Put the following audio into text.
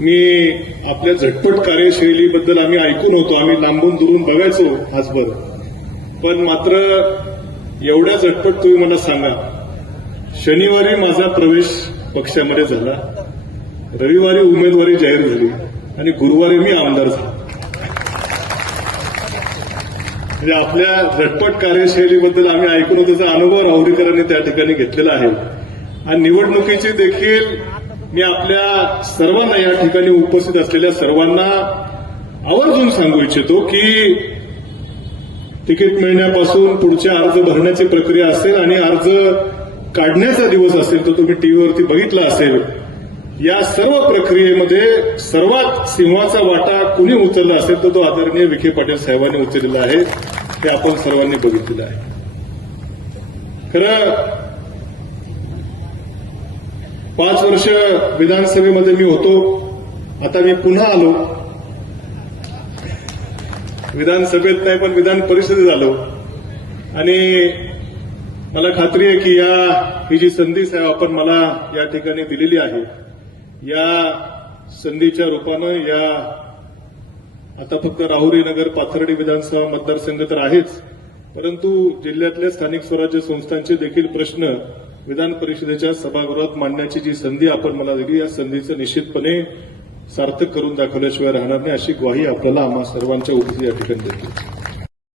मी आपल्या झटपट कार्यशैलीबद्दल आम्ही ऐकून होतो, आम्ही लांबून दुरून बघायचो आजभर, पण मात्र एवढ्या झटपट तुम्ही मला सांगा, शनिवारी माझा प्रवेश पक्षामध्ये झाला, रविवारी उमेदवारी जाहीर झाली आणि गुरुवारी मी आमदार झालो. म्हणजे आपल्या झटपट कार्यशैलीबद्दल आम्ही ऐकून होतो, त्याचा अनुभव राहुरीकरांनी त्या ठिकाणी घेतलेला आहे. आणि निवडणुकीची देखील मी आपल्या सर्वांना, या ठिकाणी उपस्थित असलेल्या सर्वांना आवर्जून सांगू इच्छितो की तिकीट मिळण्यापासून पुढच्या अर्ज भरण्याची प्रक्रिया असेल आणि अर्ज काढण्याचा दिवस असेल, तो तुम्ही टीव्हीवरती बघितला असेल. या सर्व प्रक्रियेमध्ये सर्वात सिंहाचा वाटा कुणी उचलला असेल तर तो आदरणीय विखे पाटील साहेबांनी उचललेला आहे, हे आपण सर्वांनी बघितलेलं आहे. खरं 5 वर्ष विधानसभेमध्ये मी होतो, आता मी पुन्हा आलो, विधानसभेत नाही पण विधान परिषदेत आलो आणि मला खात्री आहे की ही जी संधी साहेब आपण मला या ठिकाणी दिलेली आहे, या संधीच्या रूपानं आता फक्त राहुरी नगर पाथर्डी विधानसभा मतदारसंघ तर आहेच, परंतु जिल्ह्यातल्या स्थानिक स्वराज्य संस्थांचे देखील प्रश्न विधान परिषदेच्या सभागृहात मांडण्याची जी संधी आपण मला दिली, या संधीचं निश्चितपणे सार्थक करून दाखवल्याशिवाय राहणार नाही, अशी ग्वाही आपल्याला आम्हा सर्वांच्या उपस्थिती या ठिकाणी देतो.